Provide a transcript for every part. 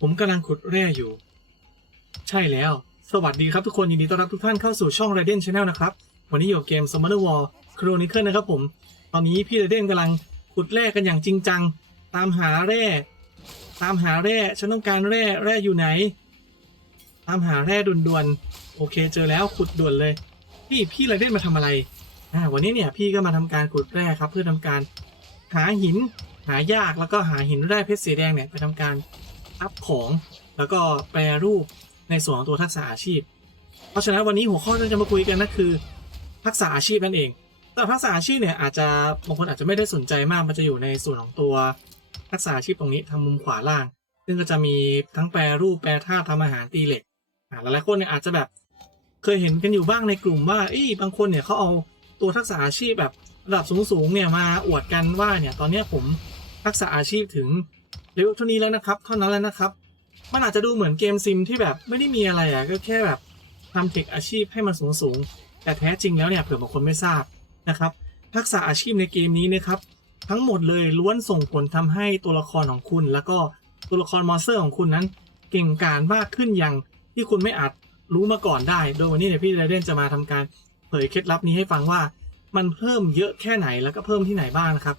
ผมกำลังขุดแร่อยู่ ใช่แล้ว สวัสดีครับทุกคนยินดีต้อนรับทุกท่านเข้าสู่ช่อง r a d i a n Channel นะครับ วันนี้อยู่กับเกม Summoner War Chronicle นะครับผม ตอนนี้พี่ r a d i a n กำลังขุดแร่กันอย่างจริงจัง ตามหาแร่ ตามหาแร่ฉันต้องการแร่แร่อยู่ไหน ตามหาแร่ด่วนๆโอเค เจอแล้วขุดด่วนเลย พี่พี่ r a d i a n มาทำอะไรอ่าวันนี้เนี่ยพี่ก็มาทำการขุดแร่ครับ เพื่อทำการหาหินหายากแล้วก็หาหินแร่เพชรสีแดงเนี่ยไปทำการ อัพของ แล้วก็แปรรูปในส่วนของตัวทักษะอาชีพ เพราะฉะนั้นวันนี้หัวข้อที่จะมาคุยกันนั่นคือ ทักษะอาชีพนั่นเอง แต่ทักษะอาชีพเนี่ยอาจจะบางคนอาจจะไม่ได้สนใจมากมันจะอยู่ในส่วนของตัวทักษะอาชีพตรงนี้ทางมุมขวาล่าง ซึ่งก็จะมีทั้งแปรรูปแปรธาตุทำอาหารตีเหล็กอ่าหลายๆคนเนี่ยอาจจะแบบเคยเห็นกันอยู่บ้างในกลุ่มว่าเอ้ยบางคนเนี่ยเขาเอาตัวทักษะอาชีพแบบระดับสูงๆเนี่ยมาอวดกันว่าเนี่ยตอนนี้ผมทักษะอาชีพถึง เลเวเท่านี้แล้วนะครับเท่านั้นแล้วนะครับ มันอาจจะดูเหมือนเกมซิมที่แบบไม่ได้มีอะไรอะก็แค่แบบทำเทคอาชีพให้มันสูงสูงแต่แท้จริงแล้วเนี่ยเผื่อบางคนไม่ทราบนะครับทักษะอาชีพในเกมนี้นะครับ ทั้งหมดเลยล้วนส่งผลทำให้ตัวละครของคุณ แล้วก็ตัวละครมอนสเตอร์ของคุณนั้น เก่งกาจมากขึ้นอย่างที่คุณไม่อาจรู้มาก่อนได้ โดยวันนี้เนี่ยพี่เรเดนจะมาทำการเผยเคล็ดลับนี้ให้ฟังว่ามันเพิ่มเยอะแค่ไหนแล้วก็เพิ่มที่ไหนบ้างนะครับ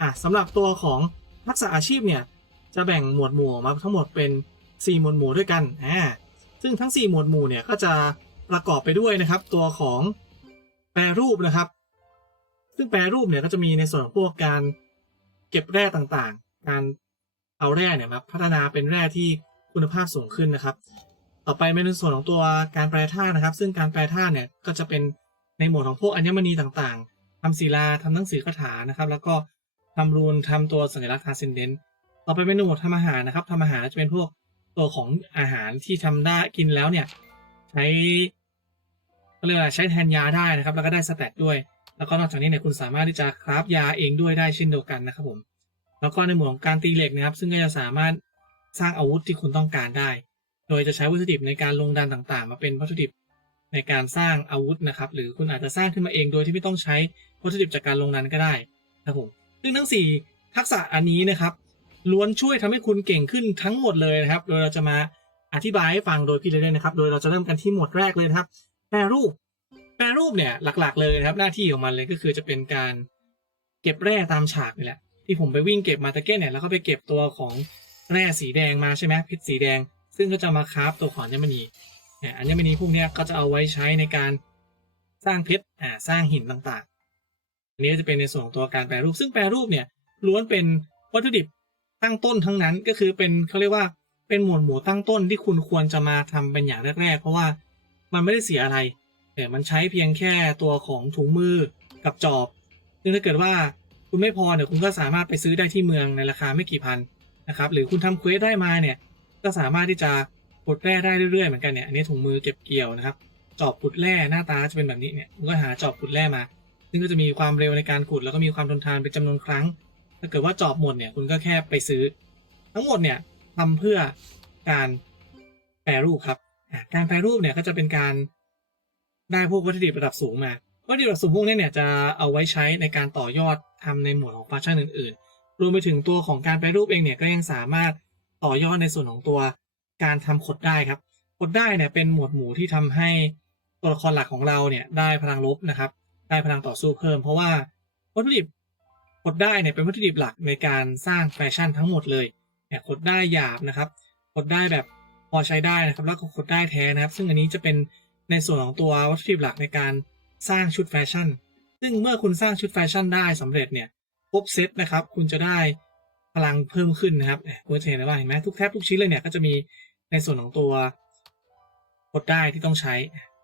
อะสำหรับตัวของทักษะอาชีพเนี่ย จะแบ่งหมวดหมู่มาทั้งหมดเป็น 4 หมวดหมู่ด้วยกันอ่าซึ่งทั้ง 4 หมวดหมู่เนี่ยก็จะประกอบไปด้วยนะครับ ตัวของแปรรูปนะครับ ซึ่งแปรรูปเนี่ยก็จะมีในส่วนของพวกการเก็บแร่ต่างๆ การเอาแร่เนี่ยมาพัฒนาเป็นแร่ที่คุณภาพสูงขึ้นนะครับ ต่อไปเป็นในส่วนของตัวการแปรธาตุนะครับ ซึ่งการแปรธาตุเนี่ยก็จะเป็นในหมวดของพวกอัญมณีต่างๆทำศิลาทำหนังสือคาถานะครับ แล้วก็ทำรูนทำตัวสัญลักษณ์ทาร์เซนเดนต่ อไปเป็นในหมวดทำอาหารนะครับทำอาหารจะเป็นพวกตัวของอาหารที่ทำได้กินแล้วเนี่ย ใช้ก็เรียกอะไรใช้แทนยาได้นะครับ แล้วก็ได้สแตทด้วย แล้วก็นอกจากนี้เนี่ยคุณสามารถที่จะคราฟยาเองด้วยได้เช่นเดียวกันนะครับผมแล้วก็ในหมวดของการตีเหล็กนะครับ ซึ่งก็จะสามารถสร้างอาวุธที่คุณต้องการได้ โดยจะใช้วัตถุดิบในการลงดันต่างๆ มาเป็นวัตถุดิบในการสร้างอาวุธนะครับ หรือคุณอาจจะสร้างขึ้นมาเองโดยที่ไม่ต้องใช้วัตถุดิบจากการลงดันก็ได้นะครับผมซึ่งทั้ง 4 ทักษะอันนี้นะครับ ล้วนช่วยทำให้คุณเก่งขึ้นทั้งหมดเลยนะครับ โดยเราจะมาอธิบายให้ฟังโดยพี่เลยนะครับ โดยเราจะเริ่มกันที่หมวดแรกเลยนะครับ แปรรูป แปรรูปเนี่ยหลัก ๆ เลยนะครับ หน้าที่ของมันเลยก็คือจะเป็นการเก็บแร่ตามฉากนี่แหละ ที่ผมไปวิ่งเก็บมาตะเก้เนี่ยแล้วก็ไปเก็บตัวของแร่สีแดงมาใช่ไหมเพชรสีแดง ซึ่งก็จะมาคราฟตัวของอัญมณีเนี่ยอัญมณีพวกนี้ก็จะเอาไว้ใช้ในการสร้างเพชรอ่าสร้างหินต่างๆ อันนี้จะเป็นในส่วนของตัวการแปรรูป ซึ่งแปรรูปเนี่ยล้วนเป็นวัตถุดิบ ตั้งต้นทั้งนั้นก็คือเป็นเขาเรียกว่าเป็นหมวดหมู่ตั้งต้นที่คุณควรจะมาทำเป็นอย่างแรก ๆ เพราะว่ามันไม่ได้เสียอะไร แต่มันใช้เพียงแค่ตัวของถุงมือกับจอบซึ่งถ้าเกิดว่าคุณไม่พอเนี่ยคุณก็สามารถไปซื้อได้ที่เมืองในราคาไม่กี่พันนะครับหรือคุณทำเควสได้มาเนี่ยก็สามารถที่จะขุดแร่ได้เรื่อยๆเหมือนกันเนี่ยอันนี้ถุงมือเก็บเกี่ยวนะครับจอบขุดแร่หน้าตาจะเป็นแบบนี้เนี่ยคุณก็หาจอบขุดแร่มา ซึ่งก็จะมีความเร็วในการขุดแล้วก็มีความทนทานเป็นจำนวนครั้ง ถ้าเกิดว่าจอบหมดเนี่ยคุณก็แค่ไปซื้อ ทั้งหมดเนี่ยทำเพื่อการแปรรูปครับการแปรรูปเนี่ยก็จะเป็นการได้พวกวัตถุดิบระดับสูงมาวัตถุดิบระดับสูงพวกนี้เนี่ยจะเอาไว้ใช้ในการต่อยอดทำในหมวดของฟังก์ชันอื่น ๆ รวมไปถึงตัวของการแปรรูปเองเนี่ยก็ยังสามารถต่อยอดในส่วนของตัวการทำขดได้ครับขดได้เนี่ยเป็นหมวดหมู่ที่ทำให้ตัวละครหลักของเราเนี่ยได้พลังลบนะครับ ได้พลังต่อสู้เพิ่ม เพราะว่าวัตถุดิบ ขดได้เนี่ยเป็นวัตถุดิบหลักในการสร้างแฟชั่นทั้งหมดเลยเนี่ยขดได้หยาบนะครับขดได้แบบพอใช้ได้นะครับแล้วก็ขดได้แท้นะครับ ซึ่งอันนี้จะเป็นในส่วนของตัววัตถุดิบหลักในการสร้างชุดแฟชั่น ซึ่งเมื่อคุณสร้างชุดแฟชั่นได้สำเร็จเนี่ยครบเซตนะครับ คุณจะได้พลังเพิ่มขึ้นนะครับเนี่ยคุณจะเห็นได้ว่าเห็นไหมทุกแทบทุกชิ้นเลยเนี่ยก็จะมีในส่วนของตัวกดได้ที่ต้องใช้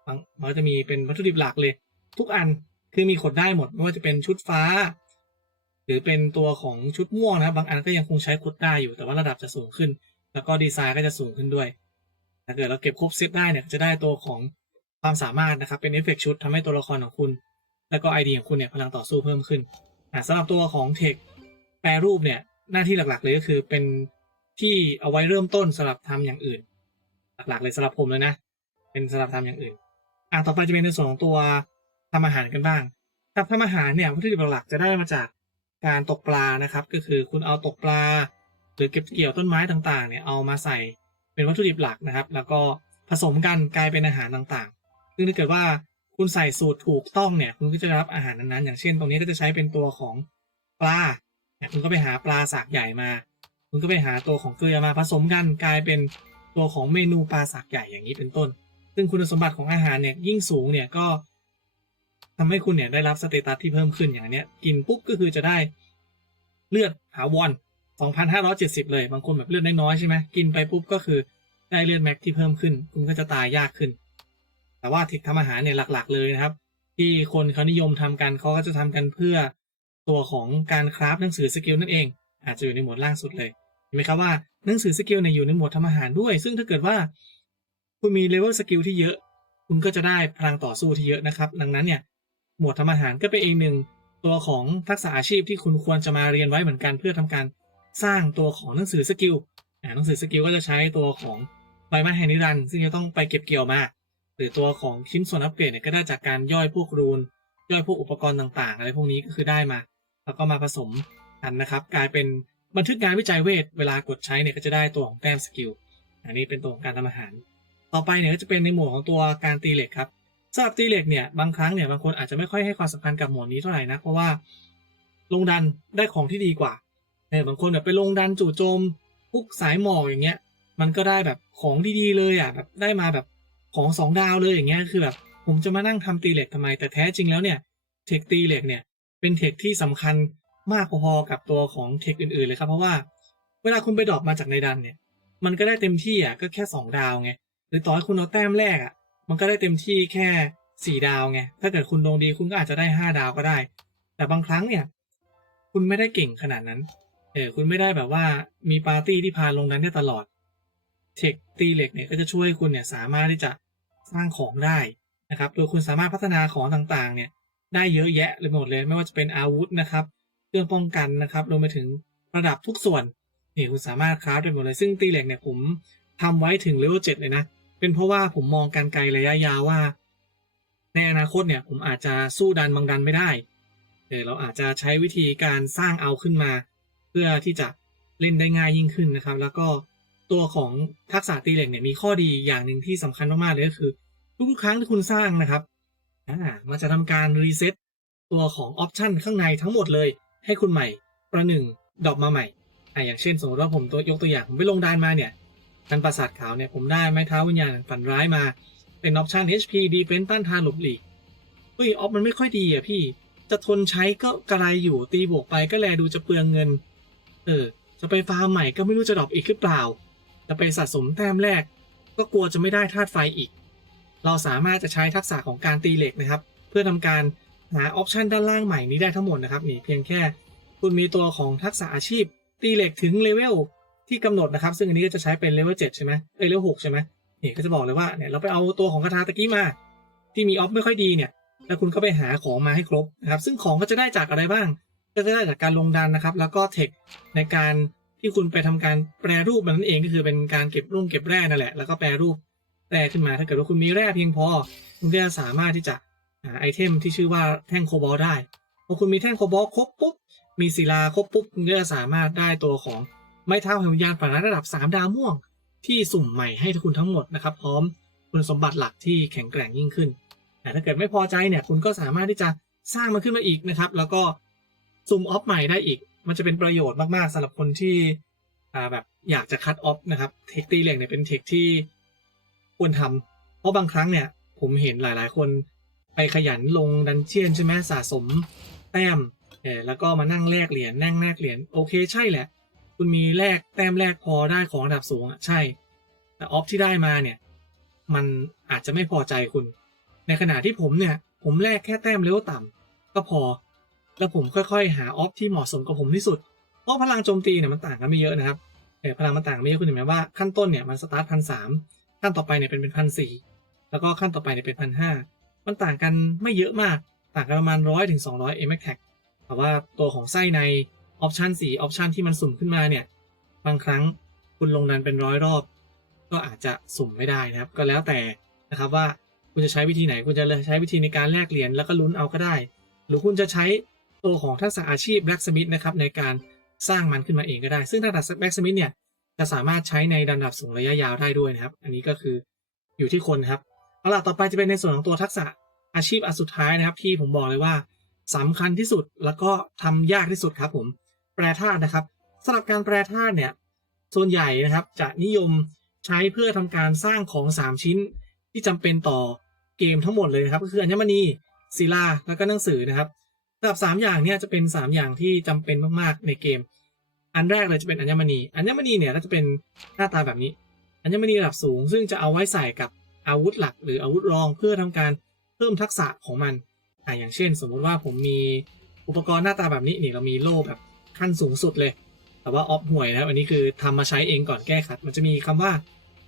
บางมันก็จะมีเป็นวัตถุดิบหลักเลย ทุกอันคือมีขดได้หมดไม่ว่าจะเป็นชุดฟ้า หรือเป็นตัวของชุดม่วงนะครับ บางอันก็ยังคงใช้ขดได้อยู่ แต่ว่าระดับจะสูงขึ้น แล้วก็ดีไซน์ก็จะสูงขึ้นด้วย ถ้าเกิดเราเก็บครบเซตได้เนี่ยจะได้ตัวของความสามารถนะครับ เป็นเอฟเฟกชุดทำให้ตัวละครของคุณ แล้วก็ไอเดียของคุณเนี่ยพลังต่อสู้เพิ่มขึ้นอ่าสำหรับตัวของเทคแปรรูปเนี่ยหน้าที่หลักๆเลยก็คือเป็นที่เอาไว้เริ่มต้นสำหรับทำอย่างอื่น หลักๆเลยสำหรับผมเลยนะ เป็นสำหรับทำอย่างอื่นอ่าต่อไปจะเป็นในส่วนของตัวทำอาหารกันบ้างกับทำอาหารเนี่ยวัตถุดิบหลักจะได้มาจาก การตกปลานะครับ ก็คือคุณเอาตกปลา หรือเก็บเกี่ยวต้นไม้ต่างๆเนี่ยเอามาใส่เป็นวัตถุดิบหลักนะครับ แล้วก็ผสมกันกลายเป็นอาหารต่างๆ ซึ่งถ้าเกิดว่าคุณใส่สูตรถูกต้องเนี่ย คุณก็จะรับอาหารนั้นๆ อย่างเช่น ตรงนี้ก็จะใช้เป็นตัวของปลาเนี่ยคุณก็ไปหาปลาสากใหญ่มา คุณก็ไปหาตัวของเกลือมาผสมกันกลายเป็นตัวของเมนูปลาสากใหญ่อย่างนี้เป็นต้น ซึ่งคุณสมบัติของอาหารเนี่ยยิ่งสูงเนี่ยก็ ทำให้คุณเนี่ยได้รับสเตตัสที่เพิ่มขึ้นอย่างเนี้ย กินปุ๊บก็คือจะได้เลือดถาวร2,570 เลย บางคนแบบเลือดน้อยๆใช่ไหมกินไปปุ๊บก็คือได้เลือดแม็กที่เพิ่มขึ้น คุณก็จะตายยากขึ้น แต่ว่าทิกทำอาหารเนี่ยหลักๆเลยนะครับ ที่คนเขานิยมทำกันเขาก็จะทำกันเพื่อตัวของการคราฟหนังสือสกิลนั่นเอง อาจจะอยู่ในหมวดล่างสุดเลยเห็นไหมครับว่าหนังสือสกิลเนี่ยอยู่ในหมวดทำอาหารด้วย ซึ่งถ้าเกิดว่าคุณมีเลเวลสกิลที่เยอะ คุณก็จะได้พลังต่อสู้ที่เยอะนะครับ ดังนั้นเนี่ย หมวดทำอาหารก็เป็นอีกหนึ่งตัวของทักษะอาชีพที่คุณควรจะมาเรียนไว้เหมือนกันเพื่อทำการสร้างตัวของหนังสือสกิลหนังสือสกิลก็จะใช้ตัวของใบไม้แห่งนิรันดร์ซึ่งจะต้องไปเก็บเกี่ยวมา หรือตัวของชิ้นส่วนอัปเกรดเนี่ยก็ได้จากการย่อยพวกรูน ย่อยพวกอุปกรณ์ต่างๆ อะไรพวกนี้ก็คือได้มา แล้วก็มาผสมกันนะครับ กลายเป็นบันทึกงานวิจัยเวท เวลากดใช้เนี่ยก็จะได้ตัวของแต้มสกิล อันนี้เป็นตัวของการทำอาหาร ต่อไปเนี่ยก็จะเป็นในหมวดของตัวการตีเหล็กครับ สำหรับตีเหล็กเนี่ยบางครั้งเนี่ยบางคนอาจจะไม่ค่อยให้ความสำคัญกับหมวดนี้เท่าไหร่นะเพราะว่าลงดันได้ของที่ดีกว่าเนี่ยบางคนแบบไปลงดันจู่โจมพุกสายหมอกอย่างเงี้ย มันก็ได้แบบของดีๆเลยอะแบบได้มาแบบของสองดาวเลยอย่างเงี้ยคือแบบผมจะมานั่งทำตีเหล็กทำไม แต่แท้จริงแล้วเนี่ยเทคตีเหล็กเนี่ยเป็นเทคที่สำคัญมากพอๆกับตัวของเทคอื่นๆเลยครับเพราะว่าเวลาคุณไปดรอปมาจากในดันเนี่ย มันก็ได้เต็มที่อะก็แค่สองดาวไงหรือต่อให้คุณเอาแต้มแรกอะ มันก็ได้เต็มที่แค่สี่ดาวไง ถ้าเกิดคุณดวงดีคุณก็อาจจะได้ห้าดาวก็ได้ แต่บางครั้งเนี่ย คุณไม่ได้เก่งขนาดนั้น เออคุณไม่ได้แบบว่ามีปาร์ตี้ที่พาลงนั้นได้ตลอด เทคตีเหล็กเนี่ยก็จะช่วยคุณเนี่ยสามารถที่จะสร้างของได้นะครับ โดยคุณสามารถพัฒนาของต่างๆ เนี่ยได้เยอะแยะเลยหมดเลย ไม่ว่าจะเป็นอาวุธนะครับ เครื่องป้องกันนะครับรวมไปถึงระดับทุกส่วนนี่คุณสามารถคราฟได้หมดเลย ซึ่งตีเหล็กเนี่ยผมทำไว้ถึงเลเวลเจ็ดเลยนะ เป็นเพราะว่าผมมองการไกลระยะยาวว่า ในอนาคตเนี่ยผมอาจจะสู้ดันบางดันไม่ได้เออเราอาจจะใช้วิธีการสร้างเอาขึ้นมา เพื่อที่จะเล่นได้ง่ายยิ่งขึ้นนะครับ แล้วก็ตัวของทักษะตีเหล็กเนี่ยมีข้อดีอย่างหนึ่งที่สำคัญมากๆเลยก็คือ ทุกๆครั้งที่คุณสร้างนะครับอ่ามันจะทำการรีเซ็ตตัวของออปชันข้างในทั้งหมดเลย ให้คุณใหม่ประหนึ่งดอกมาใหม่อ่าอย่างเช่น สมมติว่าผมตัวยกตัวอย่างผมไปลงดานมาเนี่ย กันปราสาทขาวเนี่ยผมได้ไม้เท้าวิญญาณฝันร้ายมาเป็นออปชัน HP Defense ต้านทานหลบหลีกเฮ้ยออฟมันไม่ค่อยดีอะพี่ จะทนใช้ก็กระไรอยู่ตีบวกไปก็แลดูจะเปลืองเงิน เออ จะไปฟาร์มใหม่ก็ไม่รู้จะดรอปอีกหรือเปล่า จะไปสะสมแต้มแรก ก็กลัวจะไม่ได้ธาตุไฟอีก เราสามารถจะใช้ทักษะของการตีเหล็กนะครับ เพื่อทำการหาออปชันด้านล่างใหม่นี้ได้ทั้งหมดนะครับนี่เพียงแค่ คุณมีตัวของทักษะอาชีพ ตีเหล็กถึงเลเวล ที่กำหนดนะครับ ซึ่งอันนี้ก็จะใช้เป็นเลเวลเจ็ดใช่ไหมเอ้ยเลเวลหกใช่ไหมนี่ก็จะบอกเลยว่าเนี่ยเราไปเอาตัวของคาถาตะกี้มา ที่มีออฟไม่ค่อยดีเนี่ย แล้วคุณก็ไปหาของมาให้ครบนะครับ ซึ่งของก็จะได้จากอะไรบ้าง ก็จะได้จากการลงดันนะครับ แล้วก็เทคในการที่คุณไปทำการแปรรูปมันนั่นเองก็คือเป็นการเก็บรุ่งเก็บแร่นั่นแหละ แล้วก็แปรรูปแร่ขึ้นมาถ้าเกิดว่าคุณมีแร่เพียงพอ คุณก็จะสามารถที่จะหาไอเทมที่ชื่อว่าแท่งโคบอลได้พอคุณมีแท่งโคบอลครบปุ๊บมีศิลาครบปุ๊บคุณก็จะสามารถได้ตัวของ ไม้เท้าแห่งวิญญาณฝันร้ายระดับ 3 ดาวม่วง ที่สุ่มใหม่ให้ทุกคุณทั้งหมดนะครับพร้อมคุณสมบัติหลักที่แข็งแกร่งยิ่งขึ้น แต่ถ้าเกิดไม่พอใจเนี่ยคุณก็สามารถที่จะสร้างมันขึ้นมาอีกนะครับ แล้วก็ซุ่มออฟใหม่ได้อีก มันจะเป็นประโยชน์มากๆสำหรับคนที่อ่าแบบอยากจะคัดออฟนะครับเทคตีเหล็กเนี่ยเป็นเทคที่ควรทำเพราะบางครั้งเนี่ย ผมเห็นหลายๆ คนไปขยันลงดันเจียนใช่ไหมสะสมแต้มเออแล้วก็มานั่งแลกเหรียญนั่งแลกเหรียญโอเคใช่แหละ คุณมีแลกแต้มแรกพอได้ของระดับสูงอะใช่ แต่ออฟที่ได้มาเนี่ยมันอาจจะไม่พอใจคุณ ในขณะที่ผมเนี่ยผมแลกแค่แต้มเลเวลต่ำก็พอ แล้วผมค่อยๆ หาออฟที่เหมาะสมกับผมที่สุดเพราะพลังโจมตีเนี่ยมันต่างกันไม่เยอะนะครับแต่พลังมันต่างกันไม่เยอะคุณเห็นไหมว่าขั้นต้นเนี่ยมันสตาร์ทพันสามขั้นต่อไปเนี่ยเป็นเป็นพันสี่แล้วก็ขั้นต่อไปเนี่ยเป็นพันห้ามันต่างกันไม่เยอะมากต่างกันประมาณร้อยถึงสองร้อยเอ็มแท็กแต่ว่าตัวของไส้ใน ออปชันสี่ออปชันที่มันสุ่มขึ้นมาเนี่ย บางครั้งคุณลงดันเป็นร้อยรอบ ก็อาจจะสุ่มไม่ได้นะครับ ก็แล้วแต่นะครับว่าคุณจะใช้วิธีไหน คุณจะใช้วิธีในการแลกเหรียญแล้วก็ลุ้นเอาก็ได้ หรือคุณจะใช้ตัวของทักษะอาชีพแบล็กสมิธนะครับในการสร้างมันขึ้นมาเองก็ได้ ซึ่งถ้าดัดแบ็กสมิธเนี่ยจะสามารถใช้ในระดับสูงระยะยาวได้ด้วยนะครับ อันนี้ก็คืออยู่ที่คนครับเอาล่ะต่อไปจะเป็นในส่วนของตัวทักษะอาชีพอันสุดท้ายนะครับ ที่ผมบอกเลยว่าสำคัญที่สุดแล้วก็ทำยากที่สุดครับผม แปรธาตุนะครับสำหรับการแปรธาตุเนี่ยส่วนใหญ่นะครับจะนิยมใช้เพื่อทำการสร้างของ 3 ชิ้นที่จำเป็นต่อเกมทั้งหมดเลยนะครับก็คืออัญมณีศิลาแล้วก็หนังสือนะครับสำหรับ 3 อย่างเนี่ยจะเป็น 3 อย่างที่จำเป็นมากๆในเกม อันแรกเลยจะเป็นอัญมณี อัญมณีเนี่ยก็จะเป็นหน้าตาแบบนี้ อัญมณีระดับสูง ซึ่งจะเอาไว้ใส่กับอาวุธหลัก หรืออาวุธรองเพื่อทำการเพิ่มทักษะของมันอ่าอย่างเช่น สมมุติว่าผมมีอุปกรณ์หน้าตาแบบนี้นี่เรามีโล่แบบ ขั้นสูงสุดเลย แต่ว่าออฟห่วยนะครับอันนี้คือทำมาใช้เองก่อนแก้ขัด มันจะมีคำว่า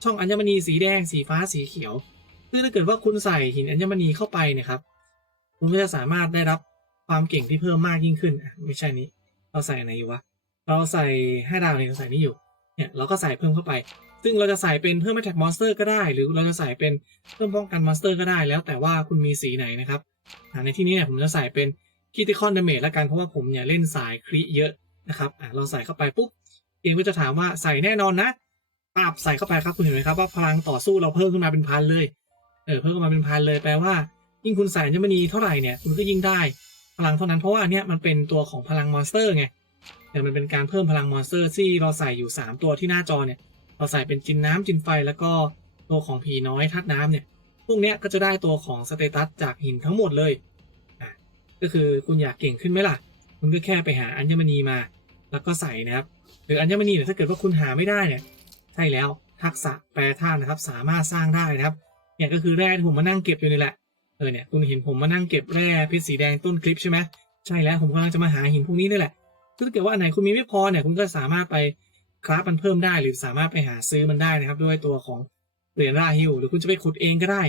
ช่องอัญมณีสีแดง สีฟ้าสีเขียวซึ่งถ้าเกิดว่าคุณใส่หินอัญมณีเข้าไปเนี่ยครับ คุณก็จะสามารถได้รับความเก่งที่เพิ่มมากยิ่งขึ้นอะไม่ใช่นี้เราใส่ไหนอยู่วะเราใส่5ดาวเนี่ยเราใส่นี่อยู่เนี่ยเราก็ใส่เพิ่มเข้าไป ซึ่งเราจะใส่เป็นเพิ่ม attack monster ก็ได้ หรือเราจะใส่เป็นเพิ่มป้องกัน monster ก็ได้แล้วแต่ว่าคุณมีสีไหนนะครับในที่นี้เนี่ยผมจะใส่เป็น critical damage ละกันเพราะว่าผมเนี่ยเล่นสายคริเยอะนะครับอ่าเราใส่เข้าไปปุ๊บเกมก็จะถามว่าใส่แน่นอนนะปาบใส่เข้าไปครับคุณเห็นไหมครับว่าพลังต่อสู้เราเพิ่มขึ้นมาเป็นพันเลยเออเพิ่มขึ้นมาเป็นพันเลยแปลว่า ยิ่งคุณใส่ยมณีเท่าไหร่เนี่ยคุณก็ยิ่งได้พลังเท่านั้นเพราะว่าเนี้ยมันเป็นตัวของพลังมอนสเตอร์ไงแต่มันเป็นการเพิ่มพลังมอนสเตอร์ที่เราใส่อยู่ 3 ตัวที่หน้าจอเนี่ยเราใส่เป็นจินน้ำจินไฟแล้วก็ตัวของผีน้อยทัดน้ำเนี่ยพวกเนี้ยก็จะได้ตัวของสเตตัสจากหินทั้งหมดเลย ก็คือคุณอยากเก่งขึ้นไหมล่ะ คุณก็แค่ไปหาอัญมณีมา แล้วก็ใส่นะครับ หรืออัญมณีเนี่ยถ้าเกิดว่าคุณหาไม่ได้เนี่ยใช่แล้วทักษะแปรธาตุนะครับ สามารถสร้างได้นะครับเนี่ยก็คือแร่ที่ผมมานั่งเก็บอยู่นี่แหละเออเนี่ยคุณเห็นผมมานั่งเก็บแร่เพชรสีแดงต้นคลิปใช่ไหมใช่แล้วผมกำลังจะมาหาหินพวกนี้นี่แหละถ้าเกิดว่าอันไหนคุณมีไม่พอเนี่ยคุณก็สามารถไปคราฟมันเพิ่มได้ หรือสามารถไปหาซื้อมันได้นะครับ ด้วยตัวของเหรียญราฮิวหรือคุณจะไปขุดเองก็ได้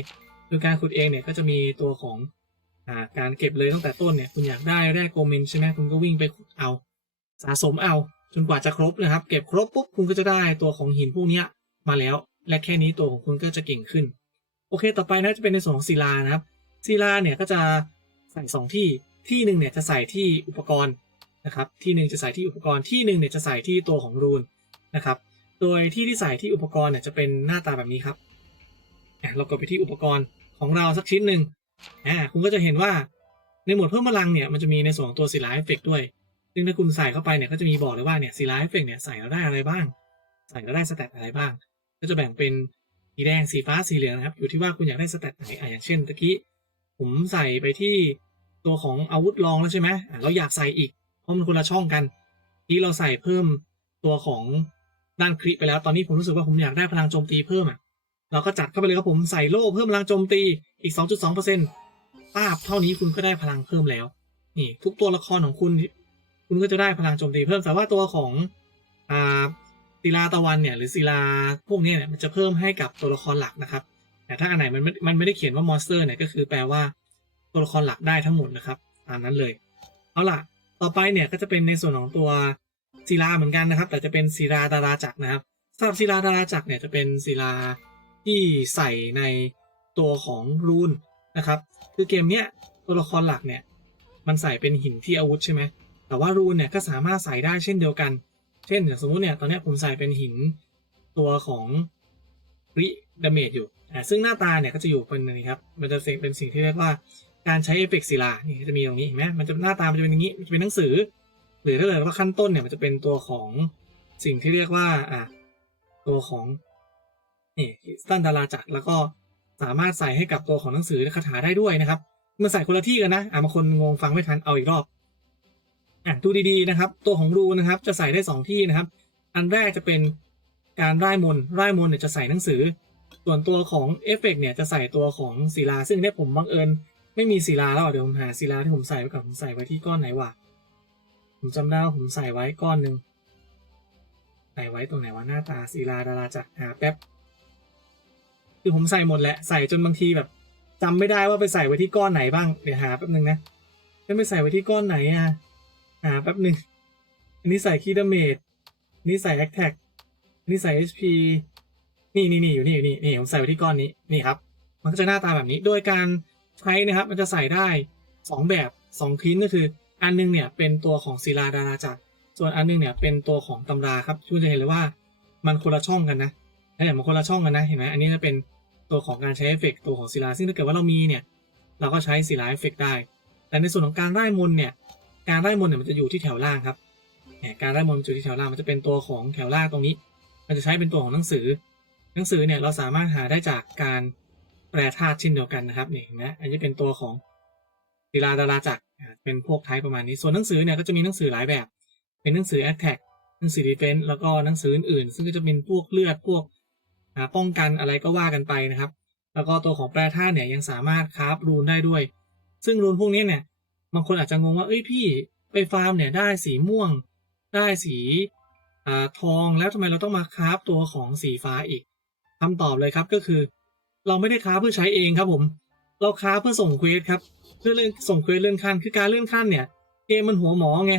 โดยการขุดเองเนี่ยก็จะมีตัวของ การเก็บเลยตั้งแต่ต้นเนี่ยคุณอยากได้แร่โกเมนใช่ไหมคุณก็วิ่งไปเอาสะสมเอาจนกว่าจะครบนะครับ เก็บครบปุ๊บคุณก็จะได้ตัวของหินพวกนี้มาแล้ว และแค่นี้ตัวของคุณก็จะเก่งขึ้น โอเค ต่อไปนะจะเป็นในส่วนของศิลานะครับศิลาเนี่ยก็จะใส่สองที่ที่หนึ่งเนี่ยจะใส่ที่อุปกรณ์นะครับที่หนึ่งจะใส่ที่อุปกรณ์ที่หนึ่งเนี่ยจะใส่ที่ตัวของรูนนะครับโดยที่ที่ใส่ที่อุปกรณ์เนี่ยจะเป็นหน้าตาแบบนี้ครับเรากดไปที่อุปกรณ์ของเราสักชิ้นหนึ่ง อ่าคุณก็จะเห็นว่าในหมวดเพิ่มพลังเนี่ยมันจะมีในส่วนของตัวศิลาเอฟเฟกด้วย ซึ่งถ้าคุณใส่เข้าไปเนี่ยก็จะมีบอกเลยว่าเนี่ยศิลาเอฟเฟกเนี่ยใส่แล้วได้อะไรบ้าง ใส่แล้วได้สแตทอะไรบ้าง ก็จะแบ่งเป็นสีแดงสีฟ้าสีเหลืองนะครับ อยู่ที่ว่าคุณอยากได้สแตทไหนอะอย่างเช่นตะกี้ผมใส่ไปที่ตัวของอาวุธรองแล้วใช่ไหมอะเราอยากใส่อีกเพราะมันคนละช่องกัน ที่เราใส่เพิ่มตัวของด้านคริไปแล้ว ตอนนี้ผมรู้สึกว่าผมอยากได้พลังโจมตีเพิ่มอะ เราก็จัดเข้าไปเลยครับผมใส่โล่เพิ่มพลังโจมตีอีก 2.2%ป้าบเท่านี้คุณก็ได้พลังเพิ่มแล้ว นี่ทุกตัวละครของคุณ คุณก็จะได้พลังโจมตีเพิ่มแต่ว่าตัวของอ่าศิลาตะวันเนี่ยหรือศิลาพวกนี้เนี่ยมันจะเพิ่มให้กับตัวละครหลักนะครับ แต่ถ้าอันไหนมันไม่มันไม่ได้เขียนว่ามอนสเตอร์เนี่ยก็คือแปลว่าตัวละครหลักได้ทั้งหมดนะครับตามนั้นเลย เอาล่ะ ต่อไปเนี่ยก็จะเป็นในส่วนของตัวศิลาเหมือนกันนะครับ แต่จะเป็นศิลาดาราจักรนะครับสำหรับศิลาดาราจักรเนี่ยจะเป็นศิลา ที่ใส่ในตัวของรูนนะครับคือเกมเนี้ยตัวละครหลักเนี่ยมันใส่เป็นหินที่อาวุธใช่ไหมแต่ว่ารูนเนี่ยก็สามารถใส่ได้เช่นเดียวกัน เช่นอย่างสมมติเนี่ยตอนเนี้ยผมใส่เป็นหินตัวของริดาเมจอยู่อ่าซึ่งหน้าตาเนี่ยก็จะอยู่เป็นนี้ครับมันจะเป็นสิ่งที่เรียกว่าการใช้เอฟเฟกต์ศิลานี่จะมีตรงนี้เห็นไหมมันจะหน้าตามันจะเป็นอย่างนี้มันจะเป็นหนังสือ หรือถ้าเกิดว่าขั้นต้นเนี่ยมันจะเป็นตัวของสิ่งที่เรียกว่าอ่าตัวของ นี่สตันดาราจักรแล้วก็สามารถใส่ให้กับตัวของหนังสือคาถาได้ด้วยนะครับ มันใส่คนละที่กันนะ อ่าบางคนงงฟังไม่ทันเอาอีกรอบ อะดูดีๆนะครับ ตัวของรูนะครับ จะใส่ได้สองที่นะครับ อันแรกจะเป็นการร่ายมนร่ายมนเนี่ยจะใส่หนังสือ ส่วนตัวของเอฟเฟกเนี่ยจะใส่ตัวของศิลา ซึ่งเนี่ยผมบังเอิญไม่มีศิลาแล้วเดี๋ยวผมหาศิลาที่ผมใส่ไว้ก่อนผมใส่ไว้ที่ก้อนไหนวะผมจำได้ว่าผมใส่ไว้ก้อนหนึ่งใส่ไว้ตรงไหนวะหน้าตาศิลาดาราจักรหาแป๊บ คือผมใส่หมดแหละใส่จนบางทีแบบจำไม่ได้ว่าไปใส่ไว้ที่ก้อนไหนบ้างเดี๋ยวหาแป๊บหนึ่งนะไม่ไปใส่ไว้ที่ก้อนไหนอะหาแป๊บหนึ่งอันนี้ใส่คีดเมจอันนี้ใส่แอคแท็กนนี้ใส่ HP นี่นี่นี่อยู่นี่อยู่นี่นี่ผมใส่ไว้ที่ก้อนนี้นี่ครับ มันก็จะหน้าตาแบบนี้โดยการใช้นะครับ มันจะใส่ได้สองแบบสองคลิ้นก็คือ อันหนึงเนี่ยเป็นตัวของศิลาดาราจักรส่วนอันหนึงเนี่ยเป็นตัวของตำราครับคุณจะเห็นเลยว่ามันคนละช่องกันนะเห็นมันคนละช่องกันนะเห็นไหมอันนี้จะเป็น ตัวของการใช้เอฟเฟกต์ตัวของศิลาซึ่งถ้าเกิดว่าเรามีเนี่ยเราก็ใช้ศิลาเอฟเฟกต์ได้ แต่ในส่วนของการไล่มนเนี่ยการไล่มนเนี่ยมันจะอยู่ที่แถวล่างครับเนี่ยการไล่มนอยู่ที่แถวล่างมันจะเป็นตัวของแถวล่างตรงนี้ มันจะใช้เป็นตัวของหนังสือ หนังสือเนี่ยเราสามารถหาได้จากการแปลธาตุเช่นเดียวกันนะครับนี่เห็นไหมอันนี้เป็นตัวของศิลาดาราจักรเป็นพวกไทป์ประมาณนี้ ส่วนหนังสือเนี่ยก็จะมีหนังสือหลายแบบ เป็นหนังสือ attack หนังสือ defense แล้วก็หนังสืออื่นๆซึ่งก็จะเป็นพวกเลือดพวก ป้องกันอะไรก็ว่ากันไปนะครับ แล้วก็ตัวของแปรธาตุเนี่ยยังสามารถคราฟรูนได้ด้วย ซึ่งรูนพวกนี้เนี่ยบางคนอาจจะงงว่าเอ้ยพี่ไปฟาร์มเนี่ยได้สีม่วง ได้สีอ่าทองแล้วทำไมเราต้องมาคราฟตัวของสีฟ้าอีกคำตอบเลยครับก็คือ เราไม่ได้คราฟเพื่อใช้เองครับผม เราคราฟเพื่อส่งเควสครับเพื่อเลื่อนส่งเควสเลื่อนขั้นคือการเลื่อนขั้นเนี่ยเกมมันหัวหมอไง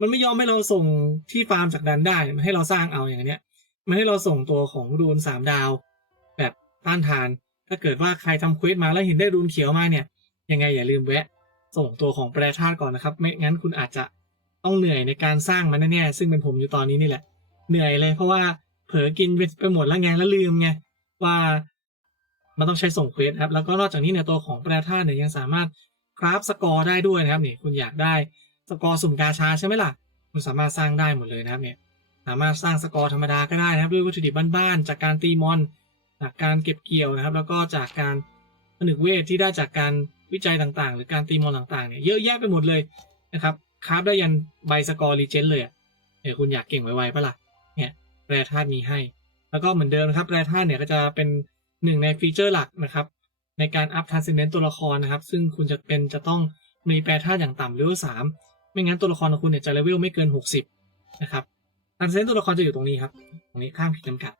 มันไม่ยอมให้เราส่งที่ฟาร์มจากดันได้มันให้เราสร้างเอาอย่างเนี้ย มันให้เราส่งตัวของรูนสามดาว แบบต้านทาน ถ้าเกิดว่าใครทำเควสมาแล้วเห็นได้รูนเขียวมาเนี่ย ยังไงอย่าลืมแวะ ส่งตัวของแปรธาตุก่อนนะครับ ไม่งั้นคุณอาจจะต้องเหนื่อยในการสร้างมันแน่ๆซึ่งเป็นผมอยู่ตอนนี้นี่แหละ เหนื่อยเลยเพราะว่าเผลอกินไปหมดแล้วไงแล้วลืมไงว่ามันต้องใช้ส่งเควสครับ แล้วก็นอกจากนี้เนี่ยตัวของแปรธาตุเนี่ยยังสามารถคราฟสกอร์ได้ด้วยนะครับนี่คุณอยากได้สกอร์สุ่มกาชาใช่ไหมล่ะ คุณสามารถสร้างได้หมดเลยนะครับเนี่ย สามารถสร้างสกอร์ธรรมดาก็ได้นะครับ ด้วยวัตถุดิบบ้านๆจากการตีมอนจากการเก็บเกี่ยวนะครับ แล้วก็จากการผนึกเวทที่ได้จากการวิจัยต่างๆ หรือการตีมอนต่างๆเนี่ยเยอะแยะไปหมดเลยนะครับคราฟได้ยันใบสกอร์รีเจนเลยเดี๋ยวคุณอยากเก่งไวๆปะล่ะเนี่ยแปรธาตุมีให้ แล้วก็เหมือนเดิมนะครับแปรธาตุเนี่ยก็จะเป็นหนึ่งในฟีเจอร์หลักนะครับในการอัพทันเซนเนนตัวละครนะครับ ซึ่งคุณจะเป็นจะต้องมีแปรธาตุอย่างต่ำเลเวลสามไม่งั้นตัวละครของคุณเนี่ยจะเลเวลไม่เกิน 60 นะครับ ทันเซนเนตัวละครจะอยู่ตรงนี้ครับ ตรงนี้ข้างขีดจำกัด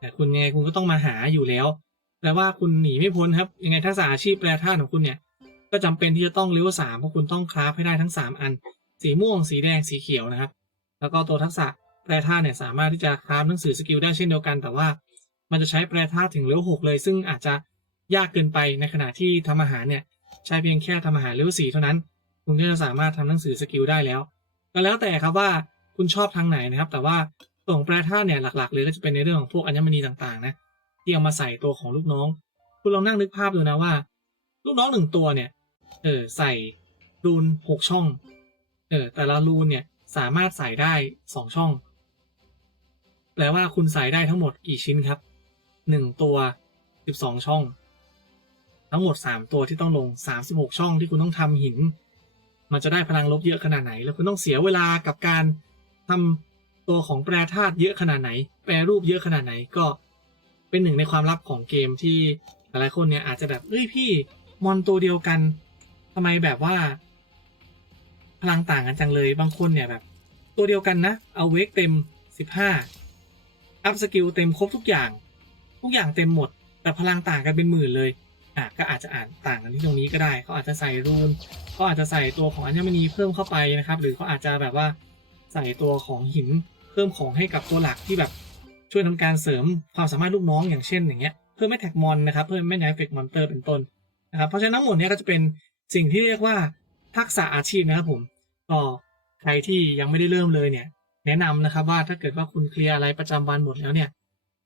แต่คุณยังไงคุณก็ต้องมาหาอยู่แล้ว แปลว่าคุณหนีไม่พ้นครับ ยังไงทักษะอาชีพแปรธาตุของคุณเนี่ย ก็จำเป็นที่จะต้องเลเวลสามเพราะคุณต้องคราฟให้ได้ทั้ง3อัน สีม่วง สีแดง สีเขียวนะครับ แล้วก็ตัวทักษะแปรธาตุเนี่ยสามารถที่จะคราฟหนังสือสกิลได้เช่นเดียวกัน แต่ว่ามันจะใช้แปรธาตุถึงเลเวลหกเลย ซึ่งอาจจะยากเกินไปในขณะที่ทำอาหารเนี่ยใช้เพียงแค่ทำอาหารเลเวลสี่เท่านั้น คุณก็จะสามารถทำหนังสือสกิลได้แล้ว ก็แล้วแต่ครับว่า คุณชอบทางไหนนะครับ แต่ว่าตัวของแปรธาตุเนี่ยหลักๆเลยก็จะเป็นในเรื่องของพวกอัญมณีต่างๆนะที่เอามาใส่ตัวของลูกน้อง คุณลองนั่งนึกภาพดูนะว่า ลูกน้องหนึ่งตัวเนี่ยเออใส่รูนหกช่องเออแต่ละรูนเนี่ยสามารถใส่ได้สองช่อง แปลว่าคุณใส่ได้ทั้งหมดกี่ชิ้นครับหนึ่งตัวสิบสองช่อง ทั้งหมดสามตัวที่ต้องลงสามสิบหกช่องที่คุณต้องทำหิน มันจะได้พลังลบเยอะขนาดไหน แล้วคุณต้องเสียเวลากับการ ทำตัวของแปรธาตุเยอะขนาดไหน แปรรูปเยอะขนาดไหนก็เป็นหนึ่งในความลับของเกมที่หลายคนเนี่ยอาจจะแบบเอ้ยพี่มอนตัวเดียวกันทำไมแบบว่า พลังต่างกันจังเลยบางคนเนี่ยแบบ ตัวเดียวกันนะ เอาเวกเต็มสิบห้าอัพสกิลเต็มครบทุกอย่าง ทุกอย่างเต็มหมด แต่พลังต่างกันเป็นหมื่นเลยอะก็อาจจะอ่านต่างกันที่ตรงนี้ก็ได้เขาอาจจะใส่รูนเขาอาจจะใส่ตัวของอัญมณีเพิ่มเข้าไปนะครับ หรือเขาอาจจะแบบว่า ใส่ตัวของหินเพิ่มของให้กับตัวหลักที่แบบช่วยทำการเสริมความสามารถลูกน้องอย่างเช่นอย่างเงี้ยเพิ่มแมทแท็กมอนนะครับเพิ่มแมทแท็กมอนเตอร์เป็นต้นนะครับเพราะฉะนั้นทั้งหมดเนี้ยก็จะเป็นสิ่งที่เรียกว่าทักษะอาชีพนะครับผมก็ใครที่ยังไม่ได้เริ่มเลยเนี่ย แนะนำนะครับว่าถ้าเกิดว่าคุณเคลียร์อะไรประจำวันหมดแล้วเนี่ย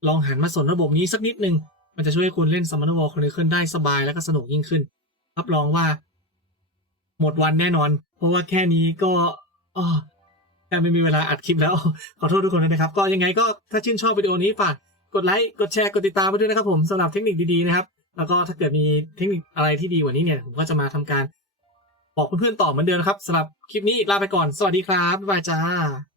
ลองหันมาสนระบบนี้สักนิดนึง มันจะช่วยให้คุณเล่น Summoner War Chronicle ได้สบายและก็สนุกยิ่งขึ้น รับรองว่า หมดวันแน่นอน เพราะว่าแค่นี้ก็อ้อ ไม่มีเวลาอัดคลิปแล้ว ขอโทษทุกคนด้วยนะครับ ก็ยังไงก็ถ้าชื่นชอบวิดีโอนี้ฝากกดไลค์ กดแชร์ กดติดตามไปด้วยนะครับผมสำหรับเทคนิคดีๆนะครับ แล้วก็ถ้าเกิดมีเทคนิคอะไรที่ดีกว่านี้เนี่ย ผมก็จะมาทำการบอกเพื่อนๆต่อเหมือนเดิมนะครับสำหรับคลิปนี้ลาไปก่อน สวัสดีครับ บ๊ายบายจ้า